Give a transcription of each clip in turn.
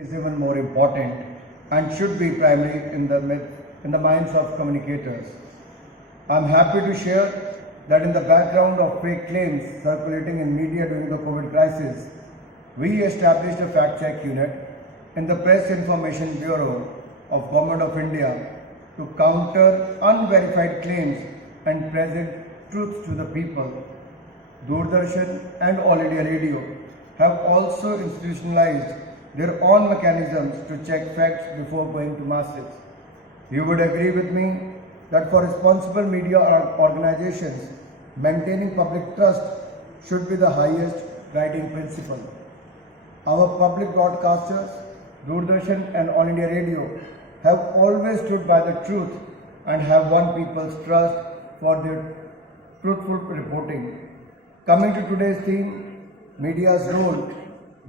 is even more important and should be primary in the minds of communicators. I'm happy to share that in the background of fake claims circulating in media during the COVID crisis, we established a fact-check unit in the Press Information Bureau of Government of India to counter unverified claims and present truth to the people. Doordarshan and All India Radio have also institutionalized their own mechanisms to check facts before going to masses. You would agree with me that for responsible media organizations, maintaining public trust should be the highest guiding principle. Our public broadcasters, Doordarshan and All India Radio, have always stood by the truth and have won people's trust for their truthful reporting. Coming to today's theme, media's role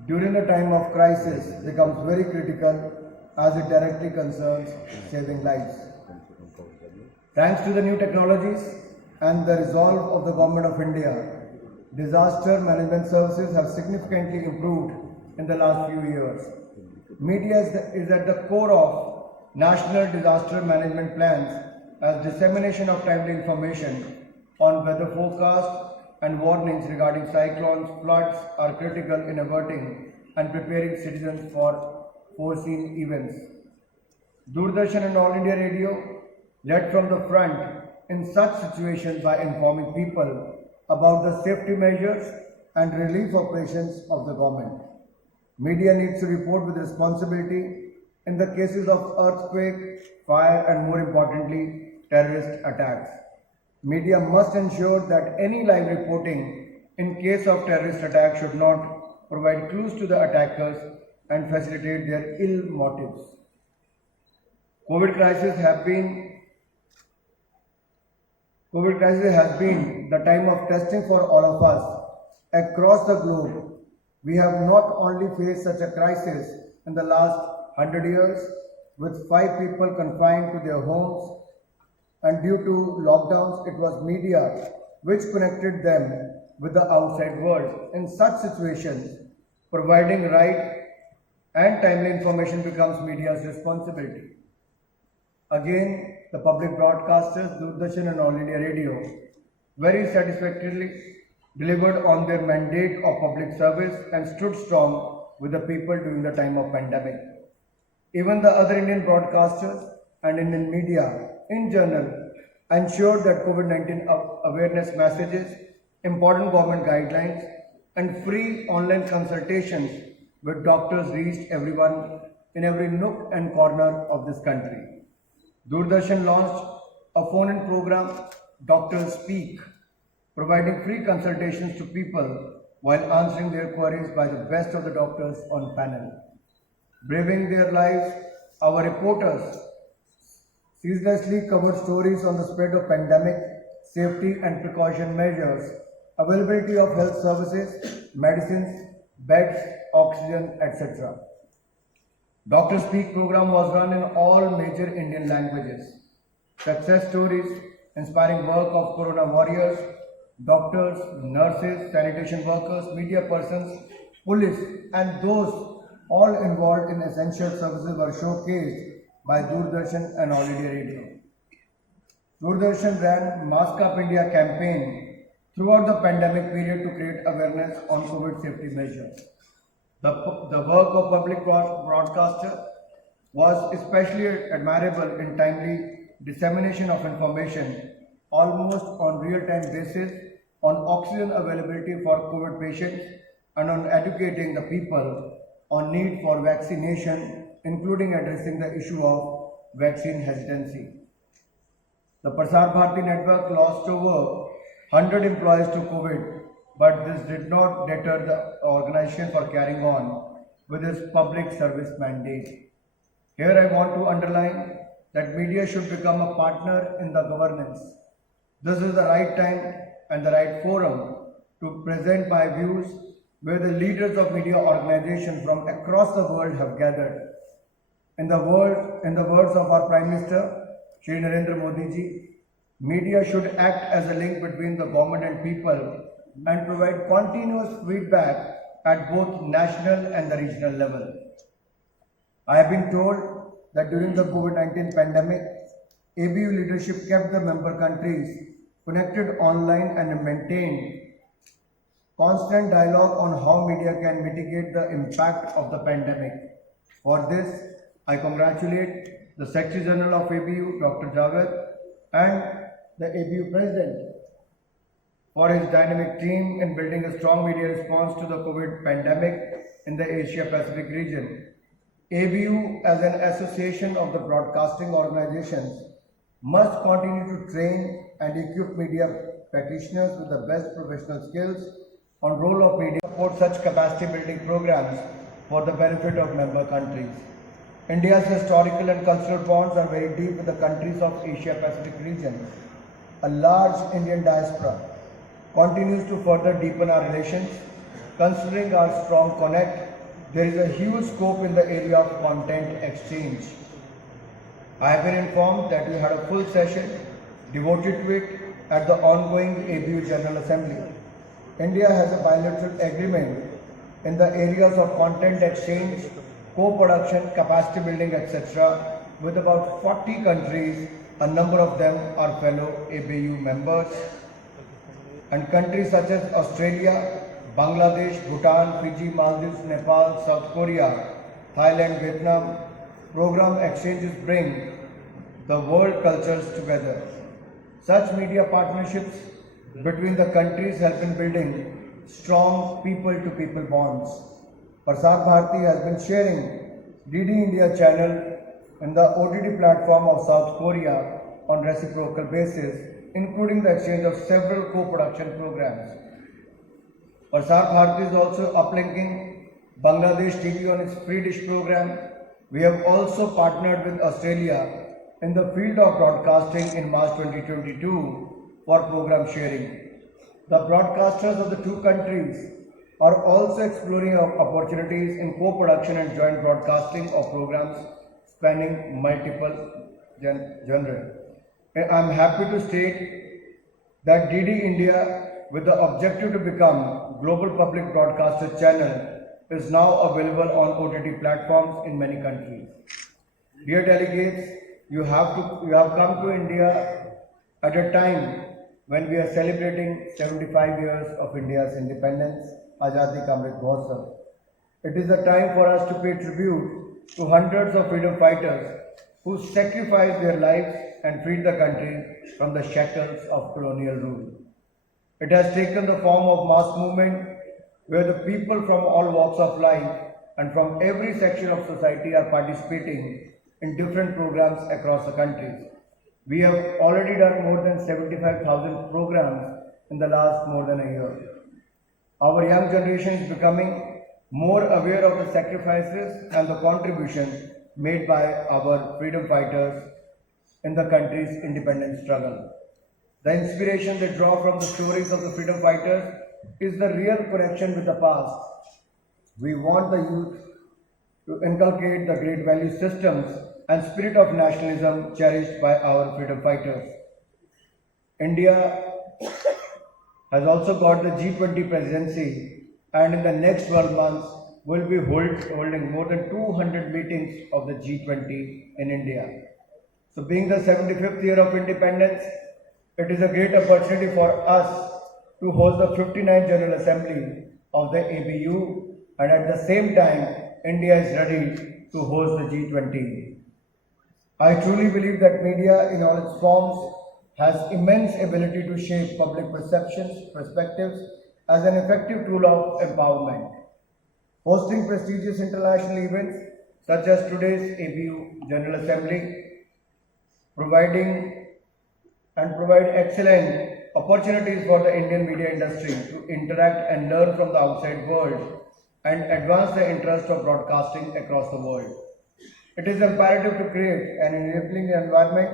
during a time of crisis becomes very critical as it directly concerns saving lives. Thanks to the new technologies and the resolve of the Government of India, disaster management services have significantly improved in the last few years. Media is at the core of national disaster management plans as dissemination of timely information on weather forecasts and warnings regarding cyclones, floods are critical in averting and preparing citizens for foreseen events. Doordarshan and All India Radio led from the front in such situations by informing people about the safety measures and relief operations of the government. Media needs to report with responsibility in the cases of earthquake, fire and more importantly, terrorist attacks. Media must ensure that any live reporting in case of terrorist attack should not provide clues to the attackers and facilitate their ill motives. COVID crisis has been the time of testing for all of us. Across the globe, we have not only faced such a crisis in the last 100 years, with 5 people confined to their homes, and due to lockdowns, it was media which connected them with the outside world. In such situations, providing right and timely information becomes media's responsibility. Again, the public broadcasters, Doordarshan and All India Radio, very satisfactorily delivered on their mandate of public service and stood strong with the people during the time of pandemic. Even the other Indian broadcasters and Indian media in general ensured that COVID-19 awareness messages, important government guidelines, and free online consultations with doctors reached everyone in every nook and corner of this country. Doordarshan launched a phone-in program, Doctors Speak, providing free consultations to people while answering their queries by the best of the doctors on panel. Braving their lives, our reporters ceaselessly covered stories on the spread of pandemic, safety and precaution measures, availability of health services, medicines, beds, oxygen, etc. Doctor Speak program was run in all major Indian languages. Success stories, inspiring work of corona warriors, doctors, nurses, sanitation workers, media persons, police and those all involved in essential services were showcased by Doordarshan and All India Radio. Doordarshan ran Mask Up India campaign throughout the pandemic period to create awareness on COVID safety measures. The work of public broadcaster was especially admirable in timely dissemination of information almost on real-time basis on oxygen availability for COVID patients and on educating the people on need for vaccination, including addressing the issue of vaccine hesitancy. The Prasar Bharati network lost over 100 employees to COVID, but this did not deter the organization for carrying on with its public service mandate. Here I want to underline that media should become a partner in the governance. This is the right time and the right forum to present my views where the leaders of media organizations from across the world have gathered. In the words of our Prime Minister, Shri Narendra Modi ji, media should act as a link between the government and people and provide continuous feedback at both national and the regional level. I have been told that during the COVID-19 pandemic, ABU leadership kept the member countries connected online and maintained constant dialogue on how media can mitigate the impact of the pandemic. For this, I congratulate the Secretary General of ABU, Dr. Javed, and the ABU President for his dynamic team in building a strong media response to the COVID pandemic in the Asia Pacific region. ABU, as an association of the broadcasting organizations, must continue to train and equip media practitioners with the best professional skills on role of media, support such capacity building programs for the benefit of member countries. India's historical and cultural bonds are very deep with the countries of Asia Pacific region. A large Indian diaspora continues to further deepen our relations. Considering our strong connect, there is a huge scope in the area of content exchange. I have been informed that we had a full session devoted to it at the ongoing ABU General Assembly. India has a bilateral agreement in the areas of content exchange, co-production, capacity building, etc. with about 40 countries. A number of them are fellow ABU members. And countries such as Australia, Bangladesh, Bhutan, Fiji, Maldives, Nepal, South Korea, Thailand, Vietnam. Program exchanges bring the world cultures together. Such media partnerships between the countries help in building strong people-to-people bonds. Prasar Bharati has been sharing DD India channel in the OTT platform of South Korea on reciprocal basis, including the exchange of several co-production programs. Prasar Bharati is also uplinking Bangladesh TV on its free dish program. We have also partnered with Australia in the field of broadcasting in March 2022 for program sharing. The broadcasters of the two countries are also exploring opportunities in co-production and joint broadcasting of programs spanning multiple genres. I am happy to state that DD India, with the objective to become global public broadcaster channel, is now available on OTT platforms in many countries. Dear delegates, you have come to India at a time when we are celebrating 75 years of India's independence, Azadi Ka Amrit Mahotsav. It is a time for us to pay tribute to hundreds of freedom fighters who sacrificed their lives and freed the country from the shackles of colonial rule. It has taken the form of mass movement where the people from all walks of life and from every section of society are participating in different programs across the country. We have already done more than 75,000 programs in the last more than a year. Our young generation is becoming more aware of the sacrifices and the contributions made by our freedom fighters in the country's independence struggle. The inspiration they draw from the stories of the freedom fighters is the real connection with the past. We want the youth to inculcate the great value systems and spirit of nationalism cherished by our freedom fighters. India has also got the G20 presidency, and in the next 12 months will be holding more than 200 meetings of the G20 in India. So being the 75th year of independence, it is a great opportunity for us to host the 59th General Assembly of the ABU, and at the same time, India is ready to host the G20. I truly believe that media in all its forms has immense ability to shape public perceptions, perspectives as an effective tool of empowerment. Hosting prestigious international events such as today's ABU General Assembly, provide excellent opportunities for the Indian media industry to interact and learn from the outside world and advance the interest of broadcasting across the world. It is imperative to create an enabling environment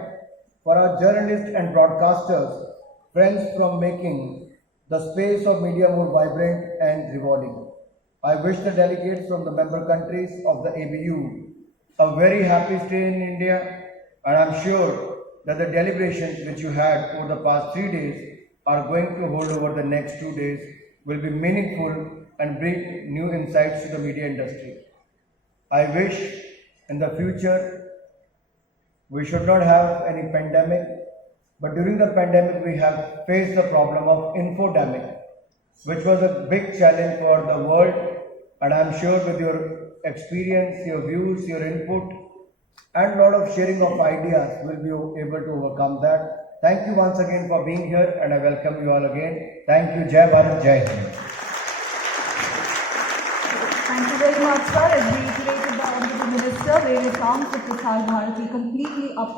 for our journalists and broadcasters, friends, from making the space of media more vibrant and rewarding. I wish the delegates from the member countries of the ABU a very happy stay in India, and I am sure that the deliberations which you had over the past 3 days are going to hold over the next 2 days will be meaningful and bring new insights to the media industry. I wish in the future we should not have any pandemic, but during the pandemic we have faced the problem of infodemic, which was a big challenge for the world, and I am sure with your experience, your views, your input, and lot of sharing of ideas, will be able to overcome that. Thank you once again for being here, and I welcome you all again. Thank you. Jai Bharat, Jai Hind. Thank you very much, sir. As reiterated by Honorable Minister, where it comes to Prasar Bharati completely uphold